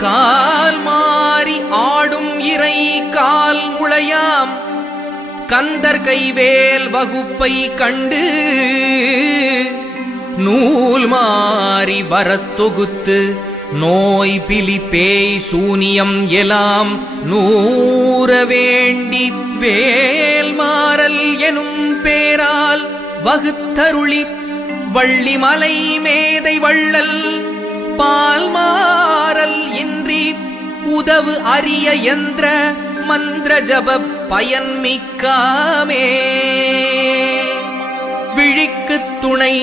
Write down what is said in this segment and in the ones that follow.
கால் மாறி ஆடும் இறை கால் முளையாம் கந்தர் கைவேல் வகுப்பை கண்டு நூல் மாறி வரத்தொகுத்து நோய் பிலி பேய் சூனியம் எலாம் நூற வேண்டி வேல் மாறல் எனும் பேரால் வகுத்தருளி வள்ளிமலை மேதை வள்ளல் பால் மாறல் இன்றி உதவு அரிய யந்திர மந்திர ஜப பயன்மிக்காமே விழிக்குத் துணை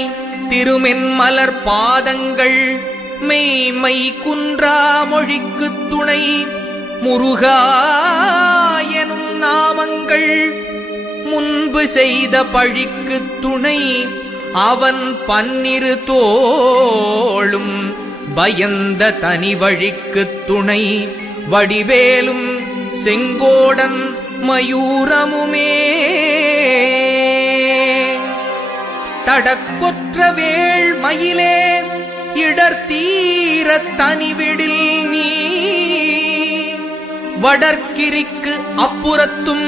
திருமென் மலர் பாதங்கள் மெய்மை குன்றா மொழிக்குத் துணை முருகா எனும் நாமங்கள் முன்பு செய்த பழிக்குத் துணை அவன் பன்னிரு தோளும் பயந்த தனி வழிக்குத் துணை வடிவேலும் செங்கோடன் மயூரமுமே தடக்கொற்ற வேள் மயிலே இடர்த்தீர தனிவிடில் நீ வடர்க்கிரிக்கு அப்புறத்தும்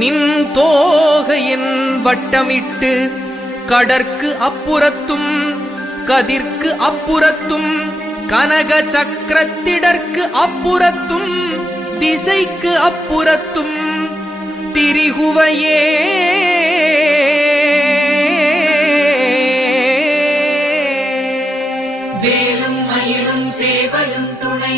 நின் தோகையின் வட்டமிட்டு கடற்கு அப்புறத்தும் கதிர்க்கு அப்புறத்தும் கனக சக்கரத்திடற்கு அப்புறத்தும் திசைக்கு அப்புறத்தும் திரிகுவையே வேலும் மயிலும் சேவலும் துணை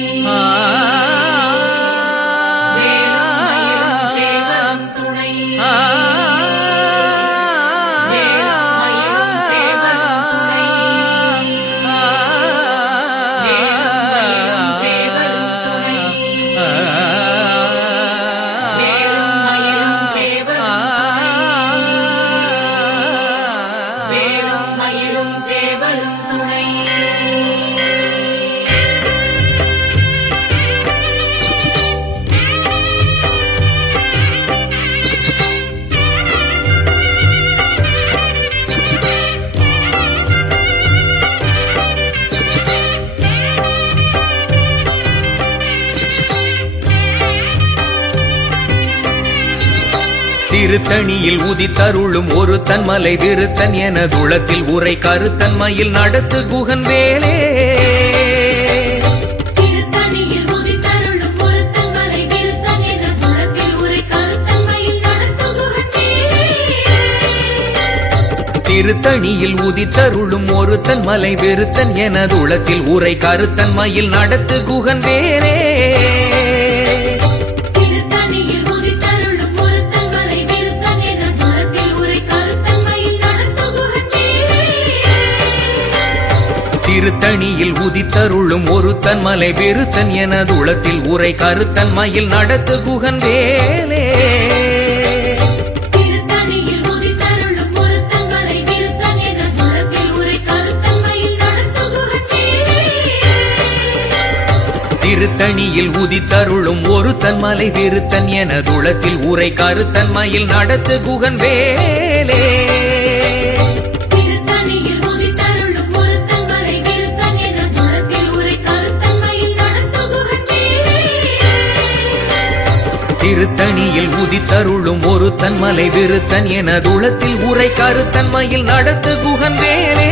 திருத்தணியில் உதித்தருளும் ஒரு தன்மலை விருத்தன் எனதுளத்தில் உரை கருத்தன்மையில் நடத்து குகன் வேலே திருத்தணியில் உதித்தருளும் ஒரு தன்மலை விருத்தன் எனதுளத்தில் உரை கருத்தன்மையில் நடத்து குகன் வேலே திருத்தணியில் உதித்தருளும் ஒரு தன்மலை விருத்தன் எனதுளத்தில் உரை கருத்தன்மையில் நடத்து குகன் வேலே திருத்தணியில் உதித்தருளும் ஒரு தன்மலை விருத்தன் எனதுளத்தில் உரை கருத்தன்மையில் நடத்து குகன் வேலே திருத்தணியில் உதித்தருளும் ஒரு தன்மலை விருத்தன் எனதுளத்தில் உரை கருத்தன்மையில் நடத்து குகன் வேலே திருத்தணியில் உதித்தருளும் ஒரு தன்மலை விருத்தன் எனதுளத்தில் உரை கருத்தன்மையில் நடத்து குகன் வேலே திருத்தணியில் உதித்தருளும் ஒரு தன்மலை விருத்தன் எனதுளத்தில் உரை கருத்தன்மையில் நடத்து குகன் வேலே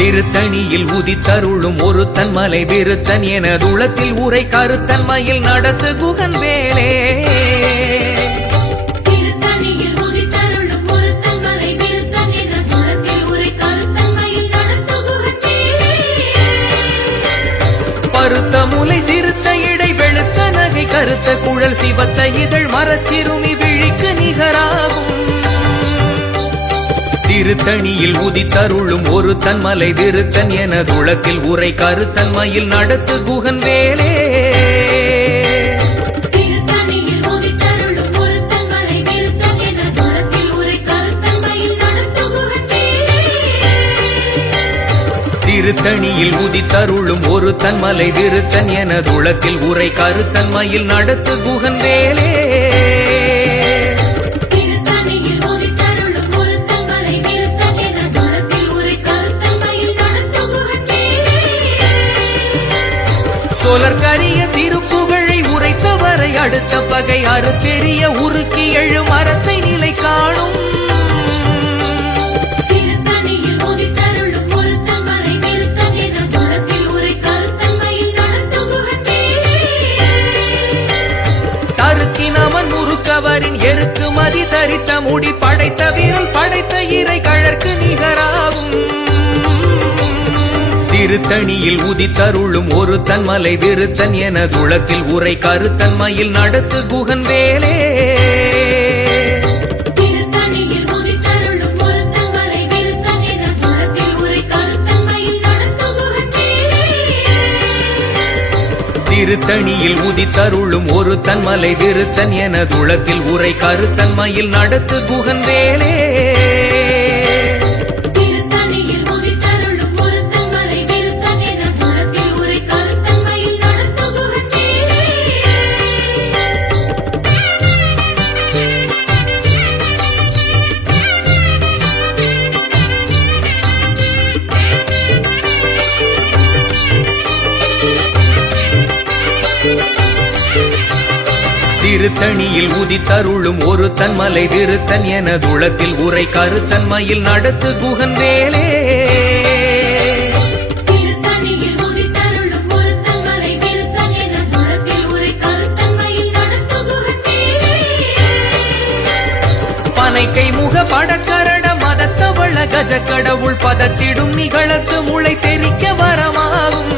திருத்தணியில் உதித்தருளும் ஒரு தன்மலை விருத்தன் எனதுளத்தில் உரை கருத்தன்மையில் நடத்து குகன் வேலே திருத்தணியில் உதித்தருளும் ஒரு தன்மலை விருத்தன் எனதுளத்தில் உரை கருத்தன்மையில் நடத்து குகன் வேலே பருத்த முலை சிறுத்த இடை வெளுத்த நகை கருத்த குழல் சிவத்த இதழ் மரச்சிறுமி விழிக்கு நிகராகும் திருத்தணியில் உதித்தருளும் ஒரு தன்மலை விருத்தன் எனதுளத்தில் உரை கருத்தன்மையில் நடத்து குகன் வேலே திருத்தணியில் உதித்தருளும் ஒரு தன்மலை விருத்தன் எனதுளத்தில் உரை கருத்தன்மையில் நடத்து குகன் வேலே திருத்தணியில் உதித்தருளும் ஒரு தன்மலை விருத்தன் எனதுளத்தில் உரை கருத்தன்மையில் நடத்து குகன் வேலே பகை அறுத்தெறிய உருக்கி எழு மரத்தை நிலை காணும் திருத்தணியில் உதித்தருளும் ஒருத்தன் மலை விருத்தன் என குலத்தில் உரை கருத்தன்மையில் நடந்து குகன் தருக்கினவன் முறுக்கவரின் எருக்கு மதி தரித்த முடி படைத்த வீரல் படைத்த இறை கழற்கு நிகராகும் திருத்தணியில் உதித்தருளும் ஒரு தன்மலை விருத்தன் என குலத்தில் உரை கருத்தன்மையில் நடத்து குகன் வேலே திருத்தணியில் உதித்தருளும் ஒருத்தன் மலை விருத்தன் என குலத்தில் உரை கருத்தன்மையில் நடந்து குகன் திருத்தணியில் உதித்தருளும் ஒரு தன்மலை விருத்தன் என குலத்தில் உரை கருத்தன்மையில் நடத்து குகன் வேலே திருத்தணியில் உதித்தருளும் ஒருத்தன் மலை விருத்தன் என குலத்தில் உரை கருத்தன்மையில் நடந்து குகன் திருத்தணியில் உதித்தருளும் ஒரு தன்மலை விருத்தன் என குலத்தில் உரை கருத்தன்மையில் நடத்து குகன் வேலே திருத்தணியில் உதித்தருளும் ஒருத்தன் மலை விருத்தன் என குலத்தில் உரை கருத்தன்மையில் நடந்து குகன் பனைக்கை முக படக்கரட மதத்தவள கஜ கடவுள் பதத்திடும் நிகழத்து முளை தெரிக்க வரமாகும்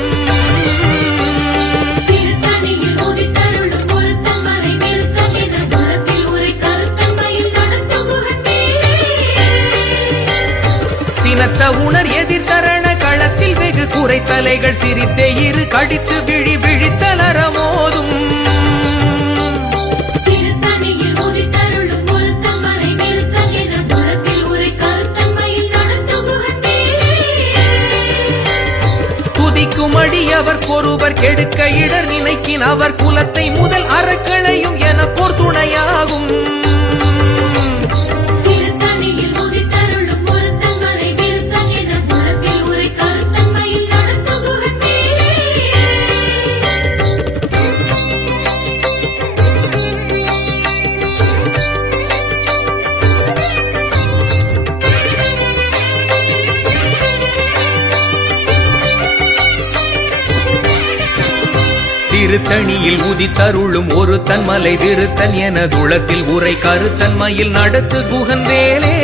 திருத்தணியில் உதித்தருளும் ஒருத்தன் மலை விருத்தன் என குலத்தில் உரை கருத்தன்மையில் நடந்து குகன் சினத்த உணர் எதிர்கரண களத்தில் வெகு குறைத்தலைகள் சிரித்தே இரு கடித்து விழி விழித்தலர மோதும் திருத்தணியில் உதித்தருளும் ஒருத்தன் மலை விருத்தன் என குலத்தில் உரை கருத்தன்மையில் நடந்து குகன் குதிக்கும் அடியவர் ஒருவர் கெடுக்க இடர் நினைக்கின் அவர் குலத்தை முதல் அறக்களையும் என போர் துணையாகும் திருத்தணியில் உதித்தருளும் ஒருத்தன் மலை விருத்தன் என குலத்தில் உரை கருத்தன்மையில் நடந்து குகன் திருத்தணியில் உதித்தருளும் ஒரு தன்மலை விருத்தன் என குலத்தில் உரை கருத்தன்மையில் நடத்து குகன் வேலே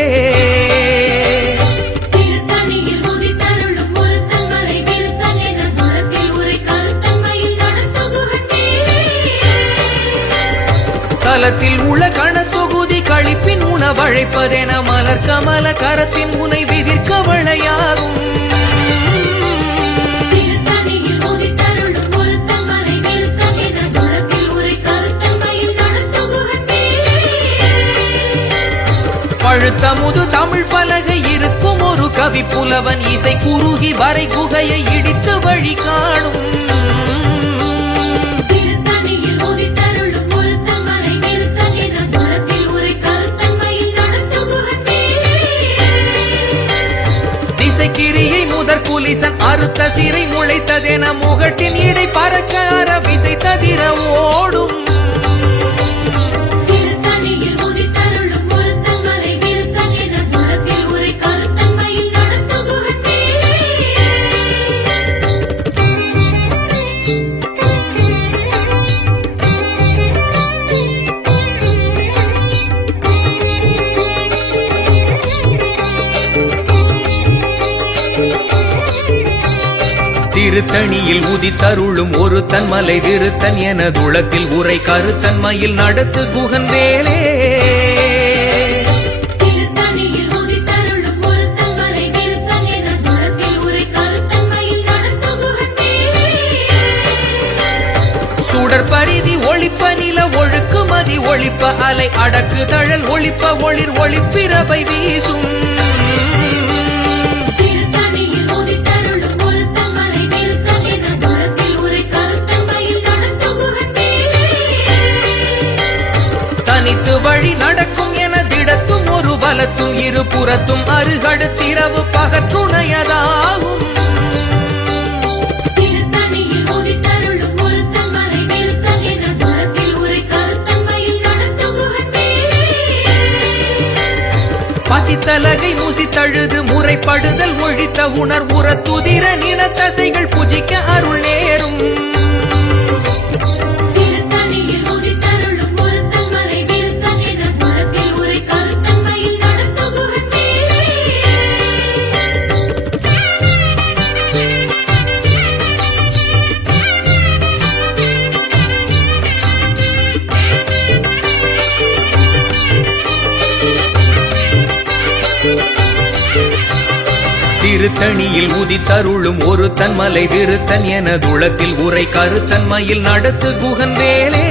திருத்தணியில் உதித்தருளும் ஒருத்தன் மலை விருத்தன் என குலத்தில் உரை கருத்தன்மையில் நடந்து குகன் தலத்தில் உள்ள கணத்தொகுதி கழிப்பின் உணவழைப்பதென மலர் கமல கரத்தின் முனை விதிர்க்க வளையாகும் திருத்தணியில் உதித்தருளும் ஒருத்தன் மலை விருத்தன் என குலத்தில் உரை கருத்தன்மையில் நடந்து குகன் பழுத்த முது தமிழ் பலகை இருக்கும் ஒரு கவி புலவன் இசை குறுகி வரை குகையை இடித்து வழி காணும் திருத்தணியில் உதித்தருளும் ஒருத்தன் மலை விருத்தன் என குலத்தில் உரை கருத்தன்மையில் நடந்து குகன் திசைக்கிரியை முதற் குலிசன் அறுத்த சிறை முளைத்ததென முகட்டின் இடை பறக்க அரவிசை ததிர ஓடும் திருத்தணியில் உதித்தருளும் ஒருத்தன் மலை விருத்தன் என குலத்தில் உரை கருத்தன்மையில் நடந்து குகன் திருத்தணியில் உதித்தருளும் ஒரு தன்மலை விருத்தன் என குலத்தில் உரை கருத்தன்மையில் நடத்து குகன் வேலே திருத்தணியில் உதித்தருளும் ஒருத்தன் மலை விருத்தன் என குலத்தில் உரை கருத்தன்மையில் நடந்து குகன் சுடர் பரிதி ஒளிப்ப நில ஒழுக்குமதி ஒளிப்ப அலை அடக்கு தழல் ஒளிப்ப ஒளிர் ஒளிப்பிரபை வீசும் திருத்தணியில் உதித்தருளும் ஒருத்தன் மலை விருத்தன் என குலத்தில் உரை கருத்தன்மையில் நடந்து குகன் தனித்து வழி நடக்கும் என திடத்தும் ஒரு வலத்தும் இரு புறத்தும் அருகடுத்திரவு பகற்றுணையதாகும் திருத்தணியில் உதித்தருளும் ஒருத்தன் மலை விருத்தன் என குலத்தில் உரை கருத்தன் பசித்தலகை மூசித்தழுது முறைப்படுதல் ஒழித்த உணர்வுற துதிர நின தசைகள் புஜிக்க அருள் நேரும் திருத்தணியில் உதித்தருளும் ஒருத்தன் மலை விருத்தன் என குலத்தில் உரை கருத்தன்மையில் நடத்த குகன் திருத்தணியில் உதித்தருளும் ஒரு தன்மலை விருத்தன் என துளத்தில் உரை கருத்தன்மையில் நடத்து குகன் வேலே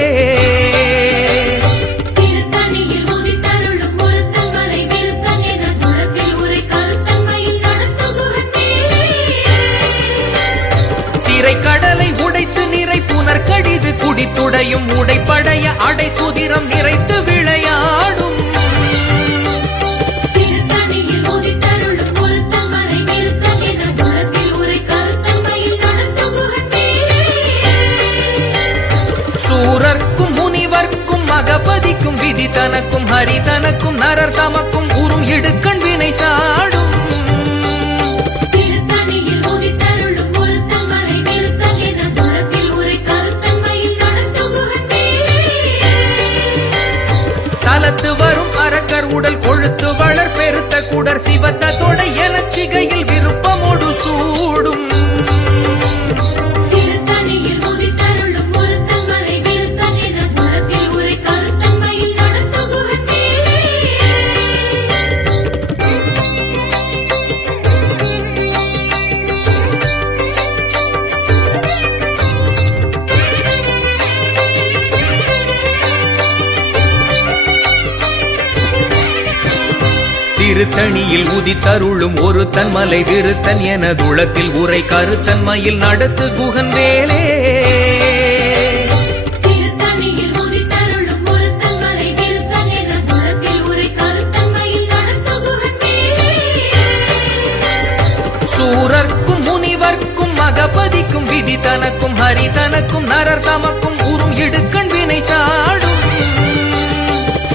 திருத்தணியில் உதித்தருளும் ஒருத்தன் மலை விருத்தன் என குலத்தில் உரை கருத்தன்மையில் நடத்த குகன் திரைக்கடலை உடைத்து நிறை புனர் கடிது குடித்துடையும் உடைப்படைய அடை துதிரம் நிறைத்து விளையாடும் திருத்தணியில் உதித்தருளும் ஒருத்தன் மலை விருத்தன் என குலத்தில் உரை கருத்தன்மையில் நடத்த குகன் சூரர்க்கும் முனிவர்க்கும் மகபதிக்கும் விதி தனக்கும் ஹரி தனக்கும் நரர் தமக்கும் உறும் இடுக்கண் வினை சாடும் திருத்தணியில் உதித்தருளும் ஒருத்தன் மலை விருத்தன் என குலத்தில் உரை கருத்தன்மையில் நடத்த குகன் சலத்து வரும் அரக்கர் உடல் கொழுத்து வளர் பெருத்த குடர் சிவத்த தொடை எனச் சிகையில் விருப்பமோடு சூடும் திருத்தணியில் உதித்தருளும் ஒருத்தன் மலை விருத்தன் என குலத்தில் உரை கருத்தன்மையில் நடத்த குகன் திருத்தணியில் உதித்தருளும் ஒரு தன்மலை விருத்தன் என துளத்தில் உரை கருத்தன்மையில் நடத்து குகன் வேலே திருத்தணியில் உதித்தருளும் ஒருத்தன் மலை விருத்தன் என குலத்தில் உரை கருத்தன்மையில் நடத்த குகன் சூரர்க்கும் முனிவர்க்கும் மகபதிக்கும் விதி தனக்கும் ஹரி தனக்கும் நரர் தமக்கும் உறும் இடுக்கண் வினை சாடும்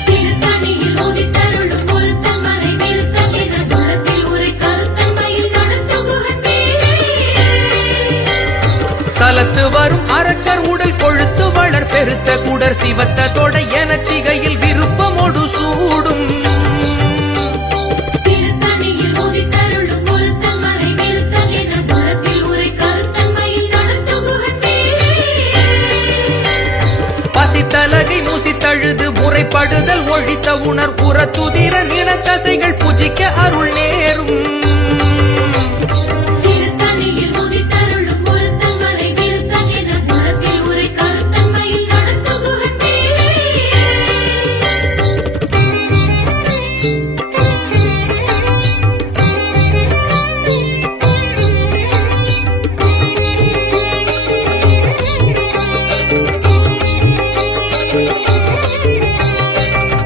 திருத்தணியில் உதித்தருளும் ஒருத்தன் மலை விருத்தன் என குலத்தில் உரை கருத்தன்மையில் நடத்த குகன் சலத்து வரும் அரக்கர் உடல் கொழுத்து வளர் பெருத்த குடர் சிவத்த தொடை எனச் சிகையில் விருப்பமோடு சூடும் திருத்தணியில் உதித்தருளும் ஒருத்தன் மலை விருத்தன் என குலத்தில் உரை கருத்தன்மையில் நடத்த குகன் பசித்தலகை மூசித்தழுது முறைப்படுதல் ஒழித்த உணர்வுற துதிர நின தசைகள் புஜிக்க அருள் நேரும் திருத்தணியில் உதித்தருளும் ஒருத்தன் மலை விருத்தன் என குலத்தில் உரை கருத்தன்மையில் நடத்த குகன்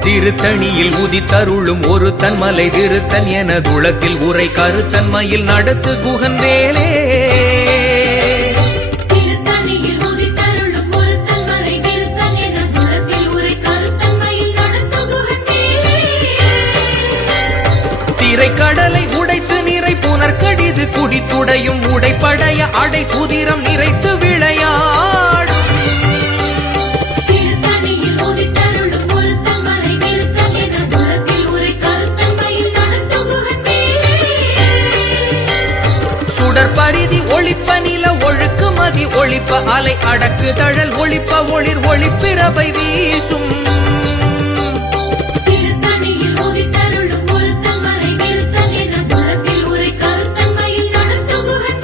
திருத்தணியில் உதித்தருளும் ஒரு தன்மலை விருத்தன் என துளத்தில் உரை கருத்தன்மையில் நடத்து குகன் வேலே திருத்தணியில் உதித்தருளும் ஒருத்தன் மலை விருத்தன் என குலத்தில் உரை கருத்தன்மையில் நடத்த குகன் திரைக்கடலை உடைத்து நிறை புனர் கடிது குடித்துடையும் உடைப்படைய அடை துதிரம் நிறைத்து விளையாடும் திருத்தணியில் உதித்தருளும் ஒருத்தன் மலை விருத்தன் என குலத்தில் உரை கருத்தன்மையில் நடத்த குகன் சுடர் பரிதி ஒளிப்ப நில ஒழுக்கு மதி ஒளிப்ப அலை அடக்கு தழல் ஒளிப்ப ஒளிர் ஒளிப்பிரபை வீசும் திருத்தணியில் உதித்தருளும் ஒருத்தன் மலை விருத்தன் என குலத்தில் உரை கருத்தன்மையில் நடத்த குகன்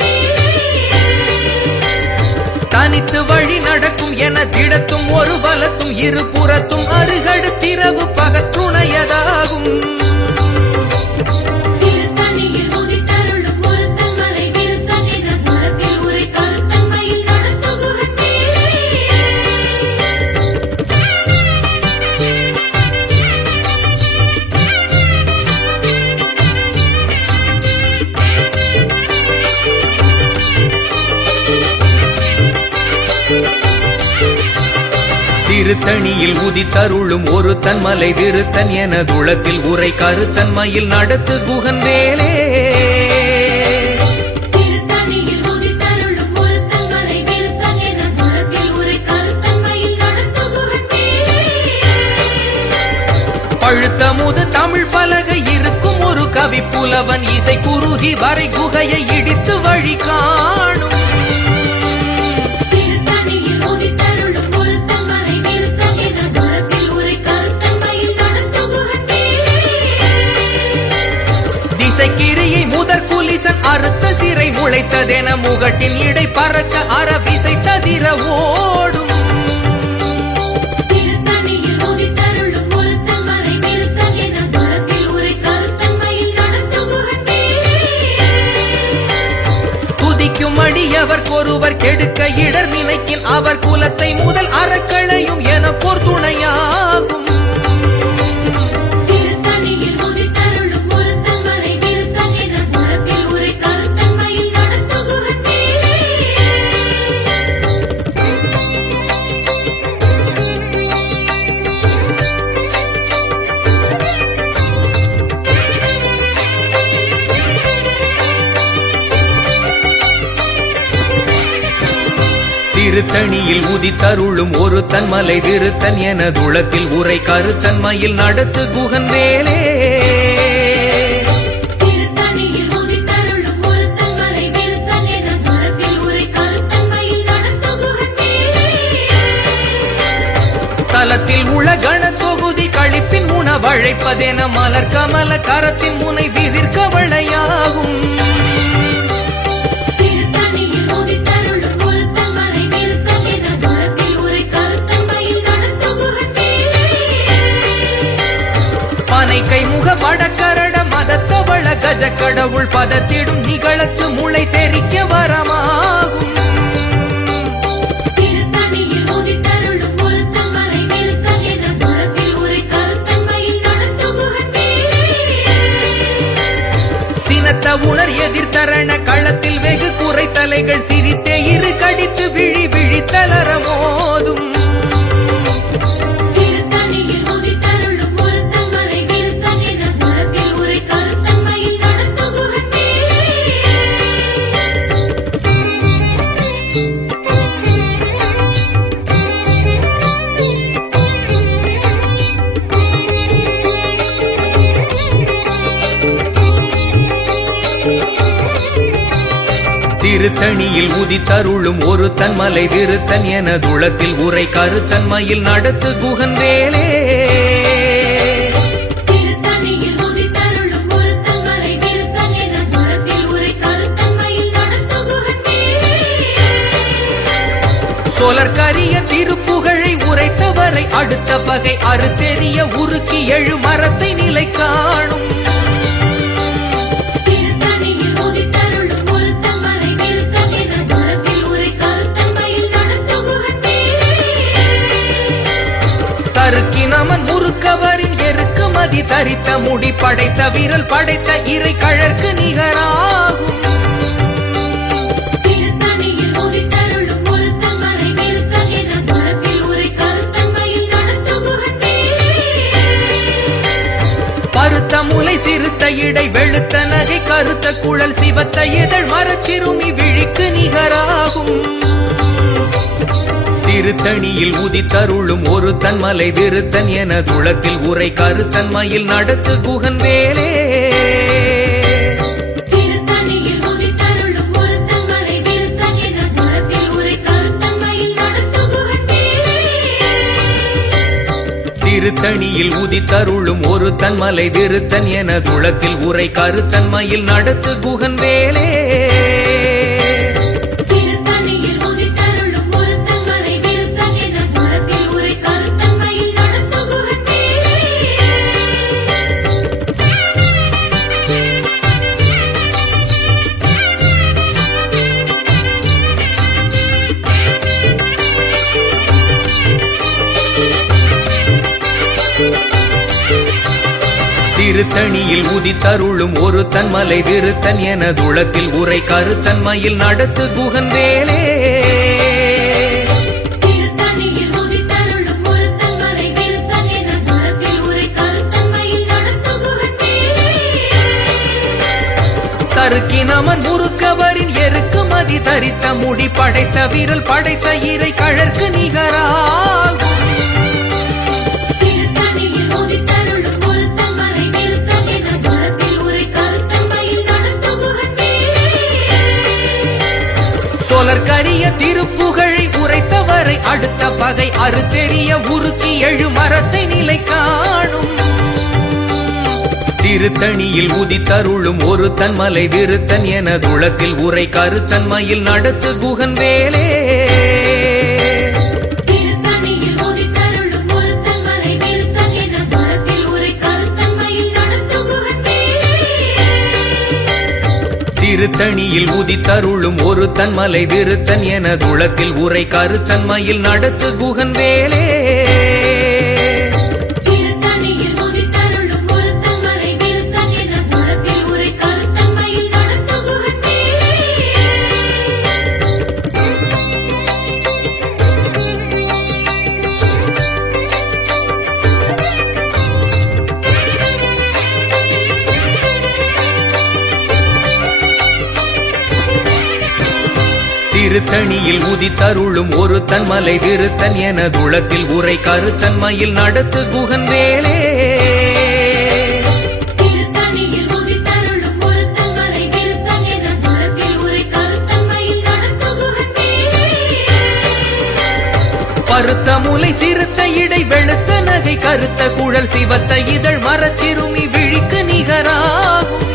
தனித்து வழி நடக்கும் என திடத்தும் ஒரு பலத்தும் இரு புறத்தும் அருகடுத்திரவு பகத்துணையதாகும் திருத்தணியில் உதித்தருளும் ஒருத்தன் மலை விருத்தன் என குலத்தில் உரை கருத்தன்மையில் நடத்த குகன் திருத்தணியில் உதித்தருளும் ஒரு தன்மலை விருத்தன் எனதுளத்தில் உரை கருத்தன்மையில் நடத்து குகன் வேலே திருத்தணியில் உதித்தருளும் ஒரு தன்மலை விருத்தன் எனதுளத்தில் உரை கருத்தன்மையில் நடத்து குகன் வேலே பழுத்தமுது தமிழ் பலகை இருக்கும் ஒரு கவி புலவன் இசை குருகி வரை குகையை இடித்து வழி காணும் திசைக்கிரியை முதற் குலிசன் அறுத்த சிறை முளைத்ததென முகட்டின் இடை பறக்க அறவிசை ததிர ஓடும் திருத்தணியில் உதித்தருளும் ஒரு தன்மலை விருத்தன் எனதுளத்தில் உரை கருத்தன்மையில் நடத்து குகன் வேலே துதிக்கும் அடியவர்க்கொருவர் கெடுக்க இடர் நினைக்கின் அவர் குலத்தை முதல் அறக்களையும் எனக்கோர் துணையாகும் திருத்தணியில் உதித்தருளும் ஒரு தன்மலை விருத்தன் எனதுளத்தில் உரை கருத்தன்மையில் நடத்து குகன் வேலே திருத்தணியில் உதித்தருளும் ஒரு தன்மலை விருத்தன் எனதுளத்தில் உரை கருத்தன்மையில் நடத்து குகன் வேலே தலத்தில் உள்ள கண தொகுதி கழிப்பின் உணவழைப்பதென மலர் கமல கரத்தின் முனை விதிர்கவளையாகும் கைமுக வடக்கரட மதத்தவள கஜ கடவுள் பதத்திடும் நிகழத்து முளை தெரிக்க வரமாகும் திருத்தணியில் உதித்தருளும் ஒரு தன்மலை விருத்தன் எனதுளத்தில் உரை கருத்தன்மையில் நடத்து குகன் வேலே சினத்த உணர் எதிர்த்தரண களத்தில் வெகு குறைத்தலைகள் சிரித்தே இரு கடித்து விழி விழித்தளர மோதும் திருத்தணியில் உதித்தருளும் ஒரு தன்மலை விருத்தன் எனதுளத்தில் உரை கருத்தன்மையில் நடத்து குகன் வேலே திருத்தணியில் உதித்தருளும் ஒரு தன்மலை விருத்தன் எனதுளத்தில் உரை கருத்தன்மையில் நடத்து குகன் வேலே சொலற்கரிய திருப்புகழை உரைத்தவரை அடுத்த பகை அறுத்தெறிய உருக்கி எழு மரத்தை நிலை காணும் தருக்கினமன் முறுக்கவரின் எருக்கு மதி தரித்த முடி படைத்த விரல் படைத்த இறை கழற்கு நிகராகும் திருத்தணியில் உதித்தருளும் ஒரு தன்மலை விருத்தன் எனதுளத்தில் உரை கருத்தன்மையில் நடத்து குகன் வேலே பருத்த முலை சிறுத்த இடை வெளுத்த நகை கருத்த குழல் சிவத்த இதழ் மரச்சிறுமி விழிக்கு நிகராகும் திருத்தணியில் உதித்தருளும் ஒரு தன்மலை விருத்தன் எனதுளத்தில் உரை கருத்தன்மையில் நடத்து குகன் வேலே திருத்தணியில் உதித்தருளும் ஒரு தன்மலை விருத்தன் எனதுளத்தில் உரை கருத்தன்மையில் நடத்து குகன் வேலே திருத்தணியில் உதித்தருளும் ஒரு தன்மலை விருத்தன் எனதுளத்தில் உரை கருத்தன்மையில் நடத்து குகன் வேலே திருத்தணியில் உதித்தருளும் ஒரு தன்மலை விருத்தன் எனதுளத்தில் உரை கருத்தன்மையில் நடத்து குகன் வேலே திருத்தணியில் உதித்தருளும் ஒரு உத்தமன் முறுக்கவரின் எருக்கு மதி தரித்த முடி படைத்த வீரல் படைத்த இறை கழற்கு நிகராகும். திருத்தணியில் உதித்தருளும் ஒருத்தன் மலை நிறுத்தன் என குலத்தில் உரை கருத்தன் மயில் நடந்து குகன் சொலற்கரிய திருப்புகழை உரைத்தவரை அடுத்த பகை அறுத்தெறிய உருக்கி எழு மரத்தை நிலை காணும். திருத்தணியில் உதித்தருளும் ஒரு தன்மலை விருத்தன் என துளத்தில் உரை கருத்தன் மயில் நடத்து குகன் வேலே. திருத்தணியில் உதித்தருளும் ஒருத்தன் மலை நிறுத்தன் என குலத்தில் உரை கருத்தன் மயில் நடந்து குகன் திருத்தணியில் உதித்தருளும் ஒரு தன்மலை விருத்தன் என துளத்தில் உரை கருத்தன் மயில் நடத்து குகன் வேலே. திருத்தணியில் உதித்தருளும் ஒருத்தன் மலை நிறுத்தன் என குலத்தில் உரை கருத்தன் மயில் நடந்து குகன் திருத்தணியில் உதித்தருளும் ஒரு தன்மலை விருத்தன் என துளத்தில் உரை கருத்தன் மயில் நடத்து குகன் வேலே. திருத்தணியில் உதித்தருளும் ஒருத்தன் மலை நிறுத்தன் என குலத்தில் உரை கருத்தன் மயில் நடந்து குகன் பருத்த முலை சிறுத்த இடை வெளுத்த நகை கருத்த குழல் சிவத்த இதழ் மரச்சிறுமி விழிக்கு நிகராகும்.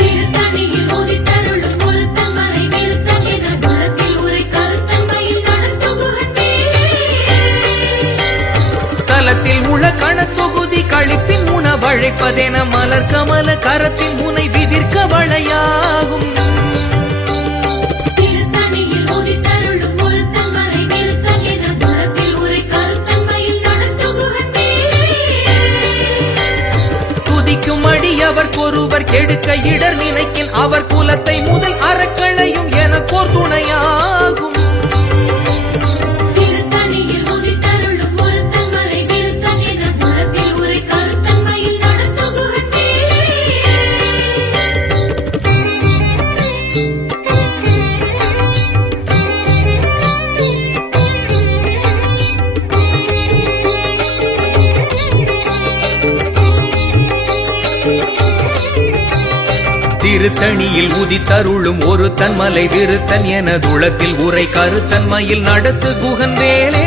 திருத்தணியில் உதித்தருளும் ஒருத்தன் மலை நிறுத்தன் என குலத்தில் உரை கருத்தன் மயில் நடந்து குகன் தலத்தில் உள கணத்தொகுதி கழிப்பின் உணவழைப்பதென மலர் கமல கரத்தின் முனை விதிர்க்க வளையாகும். திருத்தணியில் உதித்தருளும் ஒருத்தன் மலை நிறுத்தன் என குலத்தில் உரை கருத்தன் மயில் நடந்து குகன் துதிக்கும் அடியவர் ஒருவர் கெடுக்க இடர் நினைக்கின் அவர் குலத்தை முதல் அறக்களையும் என கோர் துணையாகும். திருத்தணியில் உதித்தருளும் ஒருத்தன் மலை நிறுத்தன் என குலத்தில் உரை கருத்தன் மயில் நடந்து குகன் திருத்தணியில் உதித்தருளும் ஒரு தன்மலை விருத்தன் என துளத்தில் உரை கருத்தன் மயில் நடத்து குகன் வேலே.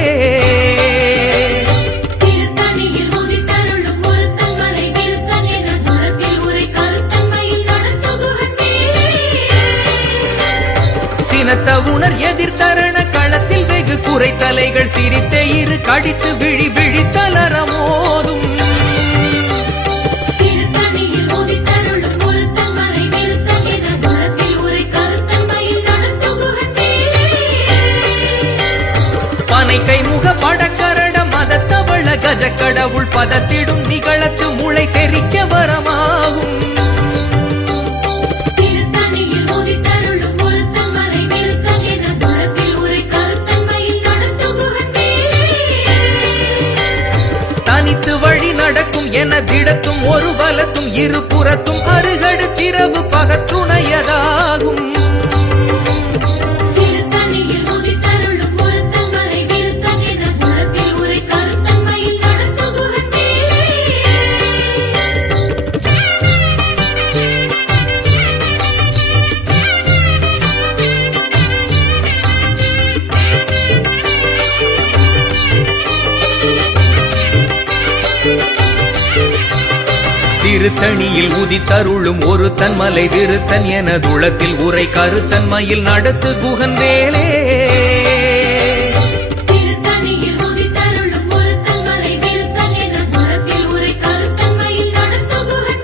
திருத்தணியில் உதித்தருளும் ஒருத்தன் மலை நிறுத்தன் என குலத்தில் உரை கருத்தன் மயில் நடந்து குகன் சினத்த உணர் எதிர்த்தரண களத்தில் வெகு குறைத்தலைகள் சிரித்தே இரு கடித்து விழி விழித்தலர மோதும். திருத்தணியில் உதித்தருளும் ஒருத்தன் மலை நிறுத்தன் என குலத்தில் உரை கருத்தன் மயில் நடந்து குகன் பனை கைமுக படக்கரட மதத்தவள கஜ கடவுள் பதத்திடும் நிகழத்து முளை தெரிக்க வரமாகும். திருத்தணியில் உதித்தருளும் ஒருத்தன் மலை நிறுத்தன் என குலத்தில் உரை கருத்தன் மயில் நடந்து குகன் தனித்து வழி நடக்கும் என திடத்தும் ஒரு பலத்தும் இரு புறத்தும் அருகடுத்திரவு பகத்துணையதாகும். திருத்தணியில் உதித்தருளும் ஒருத்தன் மலை நிறுத்தன் என குலத்தில் உரை கருத்தன் மயில் நடந்து குகன் திருத்தணியில் உதித்தருளும் ஒரு தன்மலை விருத்தன் என துளத்தில் உரை கருத்தன் மயில் நடத்து குகன் வேலே. திருத்தணியில் உதித்தருளும் ஒருத்தன் மலை நிறுத்தன் என குலத்தில் உரை கருத்தன் மயில் நடந்து குகன்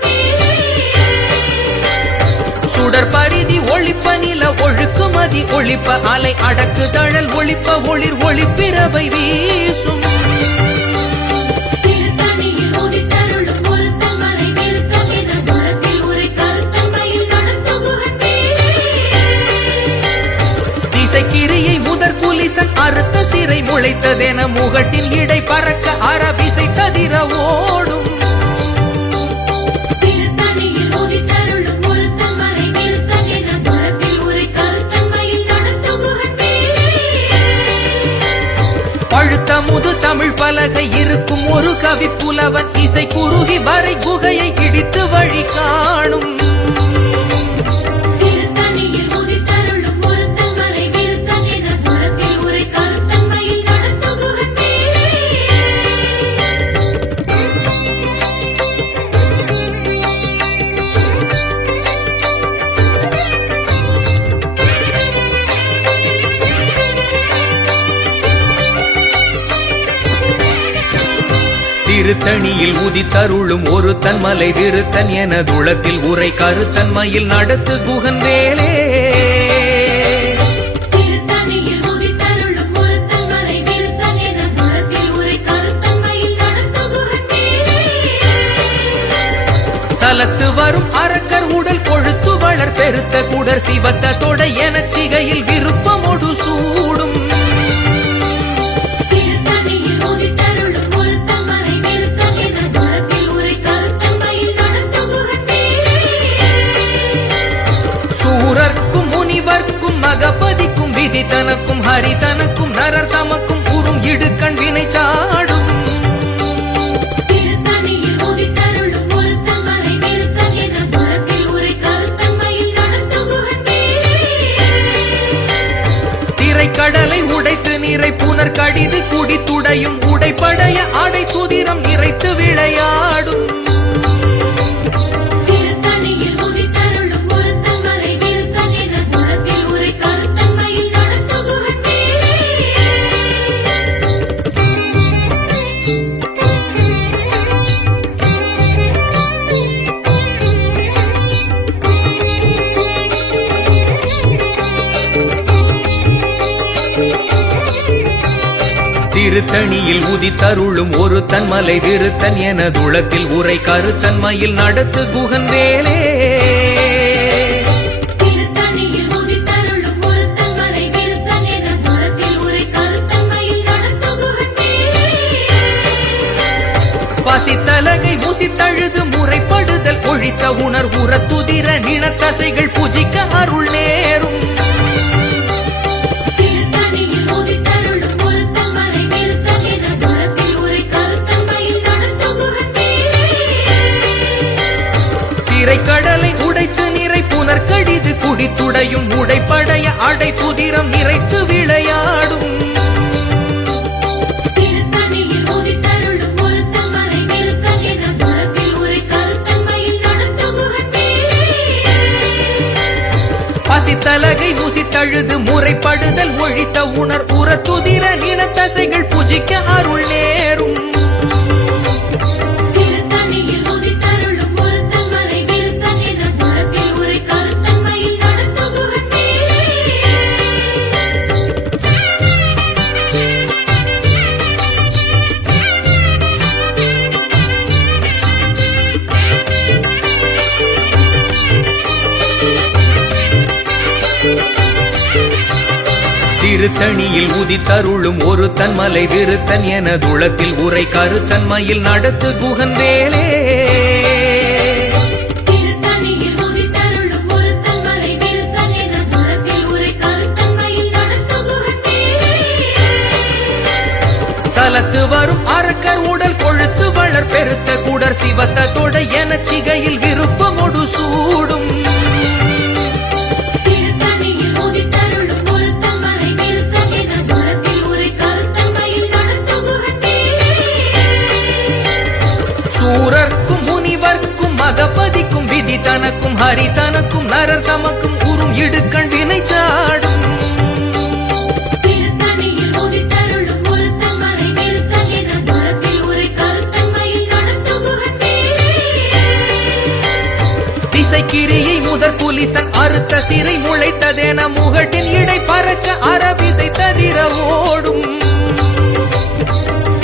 சுடர் பரிதி ஒளிப்ப நில ஒழுக்குமதி ஒளிப்ப அலை அடக்கு தழல் ஒளிப்ப ஒளிர் ஒளிப்பிரவை வீசும். திருத்தணியில் உதித்தருளும் ஒருத்தன் மலை நிறுத்தன் என குலத்தில் உரை கருத்தன் மயில் நடந்து குகன் திசைக்கிரியை முதற் குலிசன் அறுத்த சிறை முளைத்ததென முகட்டின் இடை பறக்க அரவிசை ததிர ஓடும். திருத்தணியில் உதித்தருளும் ஒருத்தன் பலகை இருக்கும் ஒரு கவி புலவன் இசை குறுகி வரை குகையை இடித்து வழி காணும். திருத்தணியில் உதித்தருளும் ஒருத்தன் மலை விருத்தன் என குலத்தில் உரை கருத்தன்மையில் நடத்து குகன் திருத்தணியில் உதித்தருளும் ஒரு தன்மலை விருத்தன் எனதுளத்தில் உரை கருத்தன்மையில் நடத்து குகன் வேலே. திருத்தணியில் உதித்தருளும் ஒருத்தன் மலை விருத்தன் என குலத்தில் உரை கருத்தன்மையில் நடத்து குகன் சலத்து வரும் அரக்கர் உடல் கொழுத்து வளர் பெருத்த குடர் சிவத்த தொடை எனச் சிகையில் விருப்பமொடு சூடும். திருத்தணியில் உதித்தருளும் ஒருத்தன் மலை விருத்தன் என குலத்தில் உரை கருத்தன்மையில் நடத்து குகன் சூரர்க்கும் முனிவர்க்கும் மகபதிக்கும் விதி தனக்கும் ஹரி தனக்கும் நரர் தமக்கும் உறும் இடுக்கண் வினை சாடும். திருத்தணியில் உதித்தருளும் ஒருத்தன் மலை விருத்தன் என குலத்தில் உரை கருத்தன்மையில் நடத்து குகன் திரைக்கடலை உடைத்து நிறை புனர் கடிது குடித்துடையும் உடைப்படைய அடை துதிரம் நிறைத்து விளையாடும். திருத்தணியில் உதித்தருளும் ஒருத்தன் மலை விருத்தன் என குலத்தில் உரை கருத்தன்மையில் நடத்து குகன் திருத்தணியில் உதித்தருளும் ஒரு தன்மலை விருத்தன் எனதுளத்தில் உரை கருத்தன்மையில் நடத்து குகன் வேலே. திருத்தணியில் உதித்தருளும் ஒருத்தன் மலை விருத்தன் என குலத்தில் உரை கருத்தன்மையில் நடத்து குகன் பசித்தலகை முசித்தழுது முறைப்படுதல் ஒழித்த உணர் உரத்துதிர நினத்தசைகள் புஜிக்க அருள் நேரும். திருத்தணியில் உதித்தருளும் ஒருத்தன் மலை விருத்தன் என குலத்தில் உரை கருத்தன்மையில் நடத்து குகன் திரைக்கடலை உடைத்து நிறை புனர் கடிது குடித்துடையும் உடைப்படைய அடை துதிரம் நிறைத்து விளையாடும். திருத்தணியில் உதித்தருளும் ஒருத்தன் மலை விருத்தன் என குலத்தில் உரை கருத்தன்மையில் நடத்து குகன் பசித்தலகை முசித்தழுது முறைப்படுதல் ஒழித்த உணர் உரத்துதிர நினத்தசைகள் புஜிக்க அருள் நேரும். திருத்தணியில் உதித்தருளும் ஒருத்தன் மலை விருத்தன் என குலத்தில் உரை கருத்தன்மையில் நடத்து குகன் திருத்தணியில் உதித்தருளும் ஒரு தன்மலை விருத்தன் எனதுளத்தில் உரை கருத்தன்மையில் நடத்து குகன் வேலே. திருத்தணியில் உதித்தருளும் ஒருத்தன் மலை விருத்தன் என குலத்தில் உரை கருத்தன்மையில் நடத்து குகன் சலத்து வரும் அரக்கர் உடல் கொழுத்து வளர் பெருத்த குடர் சிவத்த தொடை எனச் சிகையில் விருப்பமொடு சூடும். திருத்தணியில் உதித்தருளும் ஒருத்தன் மலை விருத்தன் என குலத்தில் உரை கருத்தன்மையில் நடத்து குகன் சூரர்க்கும் முனிவர்க்கும் மகபதிக்கும் விதி தனக்கும் ஹரி தனக்கும் நரர் தமக்கும் உறும் இடுக்கண் வினை சாடும். திருத்தணியில் உதித்தருளும் ஒருத்தன் மலை விருத்தன் என குலத்தில் உரை கருத்தன்மையில் நடத்து குகன் திசைக்கிரியை முதற் புலிசன் அறுத்த சிறை முளைத்ததென முகட்டின் இடை பறக்க அரபிசை ததிர ஓடும்.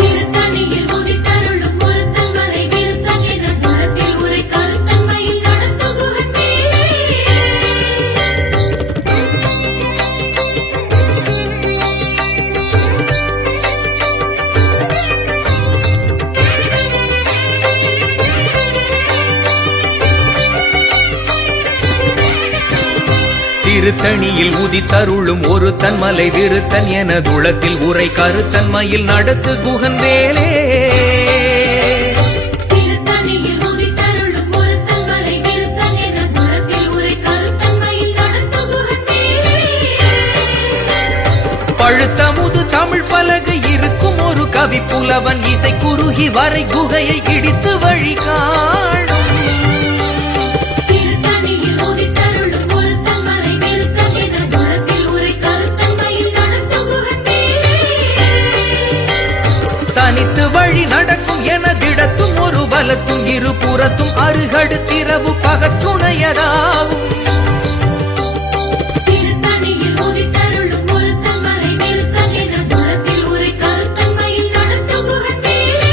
திருத்தணியில் உதித்தருளும் ஒருத்தன் மலை விருத்தன் என குலத்தில் உரை கருத்தன்மையில் நடத்து குகன் திருத்தணியில் உதித்தருளும் ஒரு தன்மலை விருத்தன் எனதுளத்தில் உரை கருத்தன்மையில் நடத்து குகன் வேலே திருத்தணியில் உதித்தருளும் ஒரு தன்மலை விருத்தன் எனதுளத்தில் உரை கருத்தன்மையில் நடத்து குகன் வேலே பழுத்தமுது தமிழ் பலகை இருக்கும் ஒரு கவி புலவன் இசை குறுகி வரை குகையை இடித்து வழி காணும் திருத்தணியில் உதித்தருளும் ஒரு தன்மலை விருத்தன் எனதுளத்தில் உரை கருத்தன்மையில் நடத்து குகன் வேலே தனித்து வழி நடக்கும் எனதிடத்தும் ஒரு வலத்தும் இருபுறத்தும் அருகடுத்திரவு பகத்துணையதாகும் திருத்தணியில் உதித்தருளும் ஒரு தன்மலை விருத்தன் எனதுளத்தில் உரை கருத்தன்மையில் நடத்து குகன் வேலே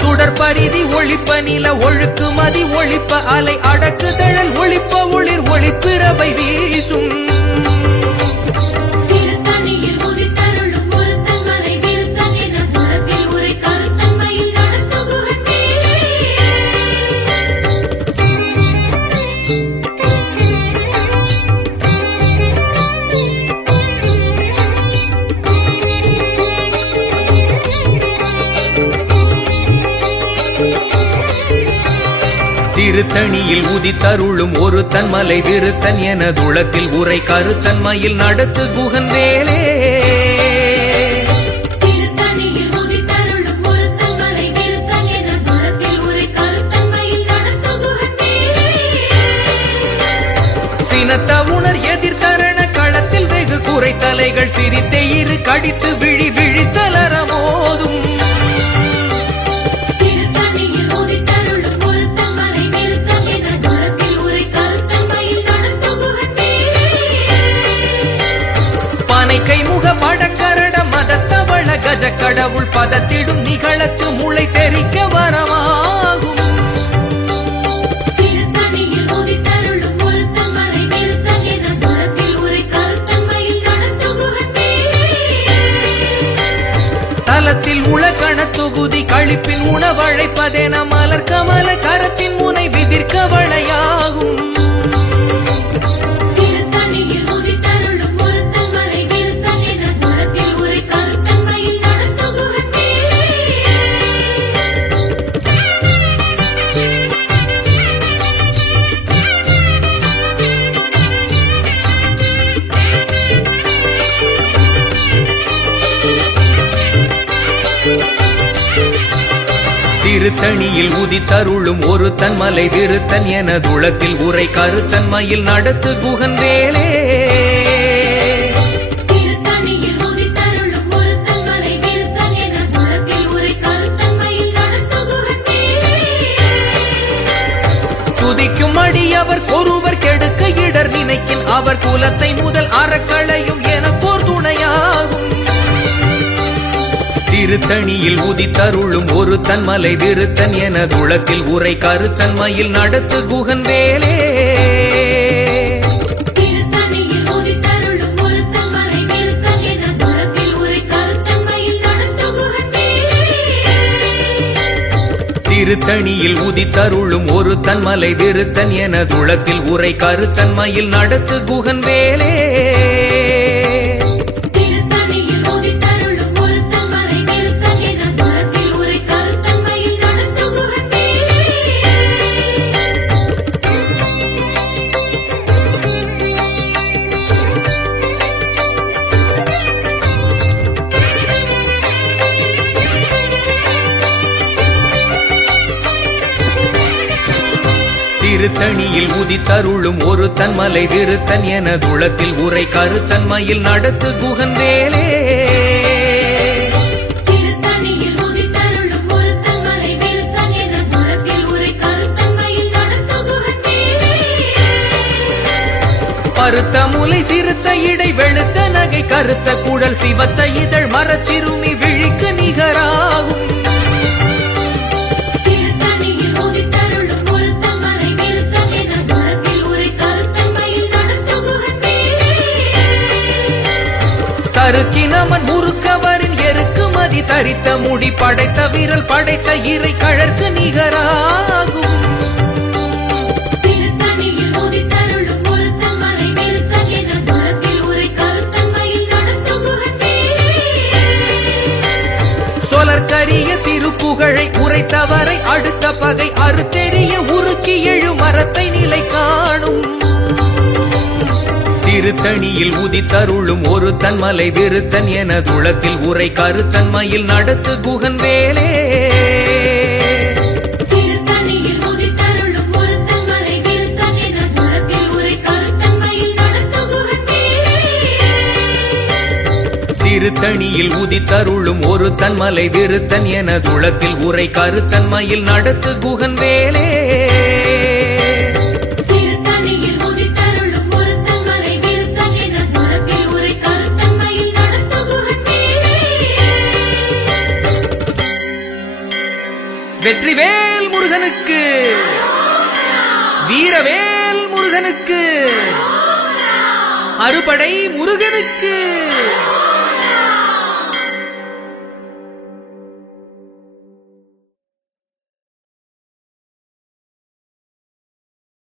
சுடற்பரிதி ஒளிப்ப நில ஒழுக்கு மதி ஒளிப்ப அலை அடக்குதழல் ஒளிப்ப ஒளிர் ஒளிப்பிறவை வீசும் திருத்தணியில் உதித்தருளும் ஒரு தன்மலை விருத்தன் எனதுளத்தில் உரை கருத்தன்மையில் நடத்து குகன் வேலே திருத்தணியில் உதித்தருளும் ஒரு தன்மலை விருத்தன் எனதுளத்தில் உரை கருத்தன்மையில் நடத்து குகன் வேலே திருத்தணியில் உதித்தருளும் ஒரு தன்மலை விருத்தன் எனதுளத்தில் உரை கருத்தன்மையில் நடத்து குகன் வேலே சினத்த உணர் எதிர்த்தரண களத்தில் வெகு குறைத்தலைகள் சிரித்தே இரு கடித்து விழி விழித்தலர மோதும் திருத்தணியில் உதித்தருளும் ஒரு தன்மலை விருத்தன் எனதுளத்தில் உரை கருத்தன்மையில் நடத்து குகன் வேலே பனைக்கை முக படக்கரட மதத்தவள கஜ கடவுள் பதத்திடும் நிகழத்து முளை தெரிக்க வரமாகும் திருத்தணியில் உதித்தருளும் ஒரு தன்மலை விருத்தன் எனதுளத்தில் உரை கருத்தன்மையில் நடத்து குகன் வேலே தலத்தில் உலகண தொகுதி கழிப்பின் உணவழைப்பதென மலர் கமல கரத்தின் முனை விதிர்க்க வளையாகும் திருத்தணியில் உதித்தருளும் ஒரு தன்மலை விருத்தன் எனதுளத்தில் உரை கருத்தன்மையில் நடத்து குகன் வேலே திருத்தணியில் உதித்தருளும் ஒரு தன்மலை விருத்தன் எனதுளத்தில் உரை கருத்தன்மையில் நடத்து குகன் வேலே திருத்தணியில் உதித்தருளும் ஒரு தன்மலை விருத்தன் எனதுளத்தில் உரை கருத்தன்மையில் நடத்து குகன் வேலே துதிக்கும் அடியவர் ஒருவர் கெடுக்க இடர் நினைக்கின் அவர் குலத்தை முதல் அறக்களையும் எனக்கோர் துணையாகும் திருத்தணியில் உதித்தருளும் ஒரு தன்மலை விருத்தன் எனதுளத்தில் உரை கருத்தன்மையில் நடத்து குகன் வேலே திருத்தணியில் உதித்தருளும் ஒரு தன்மலை விருத்தன் எனதுளத்தில் உரை கருத்தன்மையில் நடத்து குகன் வேலே திருத்தணியில் உதித்தருளும் ஒரு தன்மலை விருத்தன் எனதுளத்தில் உரை கருத்தன்மையில் நடத்து குகன் வேலே திருத்தணியில் உதித்தருளும் ஒரு தன்மலை விருத்தன் எனதுளத்தில் உரை கருத்தன்மையில் நடத்து குகன் வேலே திருத்தணியில் உதித்தருளும் ஒரு தன்மலை விருத்தன் எனதுளத்தில் உரை கருத்தன்மையில் நடத்து குகன் வேலே திருத்தணியில் உதித்தருளும் ஒரு தன்மலை விருத்தன் எனதுளத்தில் உரை கருத்தன்மையில் நடத்து குகன் வேலே பருத்த முலை சிறுத்த இடை வெளுத்த நகை கருத்த குழல் சிவத்த இதழ் மரச்சிறுமி விழிக்கு நிகராகும் திருத்தணியில் உதித்தருளும் ஒரு தன்மலை விருத்தன் எனதுளத்தில் உரை கருத்தன்மையில் நடத்து குகன் வேலே தருக்கினமன் முறுக்கவரின் எருக்கு மதி தரித்த முடி படைத்த விரல் படைத்த இறை கழற்கு நிகராகும் திருத்தணியில் உதித்தருளும் ஒரு தமக்கரிய திருப்புகழை உரைத்தவரை அடுத்த பகை அறுத்தெறிய உருக்கி எழு மரத்தை நிலை காணும் திருத்தணியில் உதித்தருளும் ஒரு தன்மலை விருத்தன் என துளத்தில் உரை கருத்தன்மையில் நடத்து குகன் வேலே திருத்தணியில் உதித்தருளும் ஒரு தன்மலை விருத்தன் என துளத்தில் உரை கருத்தன்மையில் நடத்து குகன் வேலே திருத்தணியில் உதித்தருளும் ஒரு தன்மலை விருத்தன் என துளத்தில் உரை கருத்தன்மையில் நடத்து குகன் வேலே திருத்தணியில் உதித்தருளும் ஒரு தன்மலை விருத்தன் என துளத்தில் உரை கருத்தன்மையில் நடத்து குகன் வேலே வெற்றிவேல் முருகனுக்கு வீரவேல் முருகனுக்கு அறுபடை முருகனுக்கு